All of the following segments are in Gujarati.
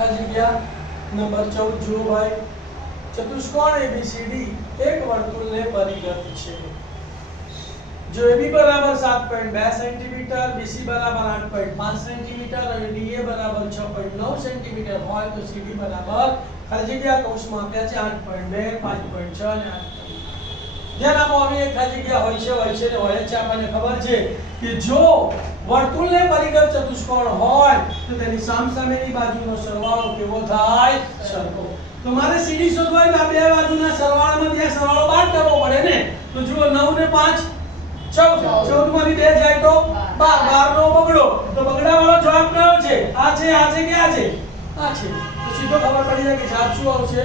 ખાલી જગ્યા નંબર 14 જુઓ ભાઈ, ચતુષ્કોણ ABCD એક વર્તુળને પરિગત છે। जो AB बराबर 7.2 सेंटीमीटर, BC बराबर 8.5 सेंटीमीटर और DA बराबर 6.9 सेंटीमीटर હોય તો CD बराबर ખાલી જગ્યા કૌંસમાં આપ્યા છે 8.2, 5.6 અને 8. ધ્યાન આપો, હવે એક ખાલી જગ્યા હોય છે ને હોય છે, આપણને ખબર છે કે જો વર્તુળને પરિગત ચતુષ્કોણ હોય તો તેની સામસામેની બાજુનો સરવાળો કેવો થાય? સરખો। તો મારે CD શોધવા હોય તો આ બે બાજુના સરવાળામાંથી આ સરવાળો બાદ કરવો પડે ને। તો જુઓ 9 ને 5 14 માંથી 2 જાય તો 12 નો બગડો, તો બગડાવાળો જવાબ કયો છે? આ છે કે આ છે? આ છે। તો સીધો ખબર પડી જાય કે જવાબ શું આવશે?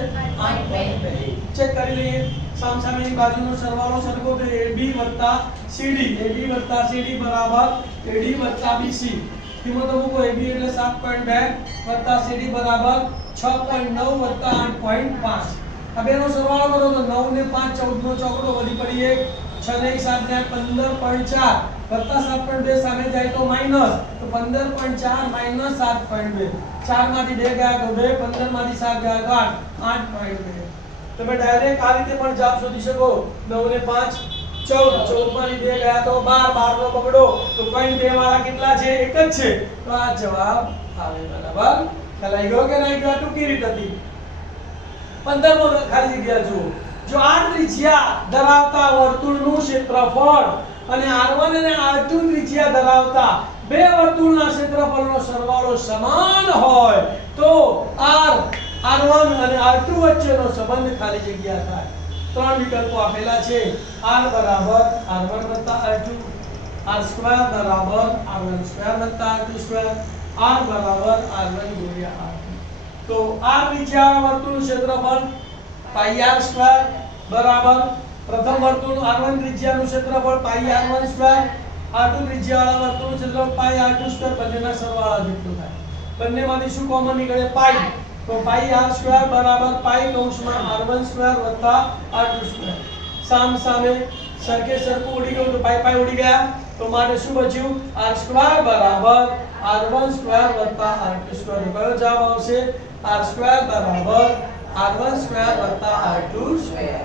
8.2। ચેક કરી લઈએ, સામસામેની બાજુનો સરવાળો સરખો તો AB વત્તા CD બરાબર AD વત્તા BC। કિંમતો મૂકો, AB એટલે 7.2 વત્તા CD બરાબર 6.9 વત્તા 8.5। આ બેનો સરવાળો કરો તો 9 ને 5 14 નો ચોકડો વધી પડી 1, 6 ને 7 ને 15.4 વત્તા 7.2 સામે જાય તો માઈનસ, તો 15.4 માઈનસ 7.2, 4 માંથી 2 ગયા તો 2, 15 માંથી 7 ગયા તો 8, 8.2। તમે ડાયરેક્ટ આ રીતે પણ જવાબ શોધી શકો। 9 ને 5 14, 14 માંથી 2 ગયા તો 12, 12 નો બગડો, તો પોઈન્ટ 2 વાળા કેટલા છે? એક જ છે, તો આ જવાબ આવે। બરાબર, ખ્યાલ આવી ગયો કે નહીં? આ ટૂંકી રીત હતી। 15મો ખાલી જગ્યા જુઓ, જો r ત્રિજ્યા ધરાવતા વર્તુળનું ક્ષેત્રફળ અને r1 અને r2 ત્રિજ્યા ધરાવતા બે વર્તુળના ક્ષેત્રફળનો સરવાળો સમાન હોય તો r1 અને r2 વચ્ચેનો સંબંધ ખાલી જગ્યા થાય। ત્રણ વિકલ્પો આપેલા છે, r બરાબર r1 વત્તા r2, r2 બરાબર r1 સ્ક્વેર વત્તા r2 સ્ક્વેર, r બરાબર r1 ગુણ્યા r2। તો r ત્રિજ્યા વર્તુળનું ક્ષેત્રફળ પાઈ r સ્ક્વેર બરાબર પ્રથમ વર્તુળ r1 ત્રિજ્યાનું ક્ષેત્રફળ પાઈ r1 સ્ક્વેર, r2 ત્રિજ્યાવાળા વર્તુળનું ક્ષેત્રફળ પાઈ r2 સ્ક્વેર, બંનેના સરવાળા જેટલું થાય। બંનેમાંથી શું કોમન નીકળે? પાઈ, તો પાઈ r સ્ક્વેર બરાબર પાઈ કૌંસમાં r1 સ્ક્વેર વત્તા r2 સ્ક્વેર। સામે સરખે સરખું ઉડી ગયું તો પાઈ ઉડી ગયા, તો માટે શું બચ્યું? r સ્ક્વેર બરાબર r1 સ્ક્વેર વત્તા r2 સ્ક્વેર। કયો જવાબ આવશે? r સ્ક્વેર બરાબર r1 સ્ક્વેર વત્તા r2 સ્ક્વેર।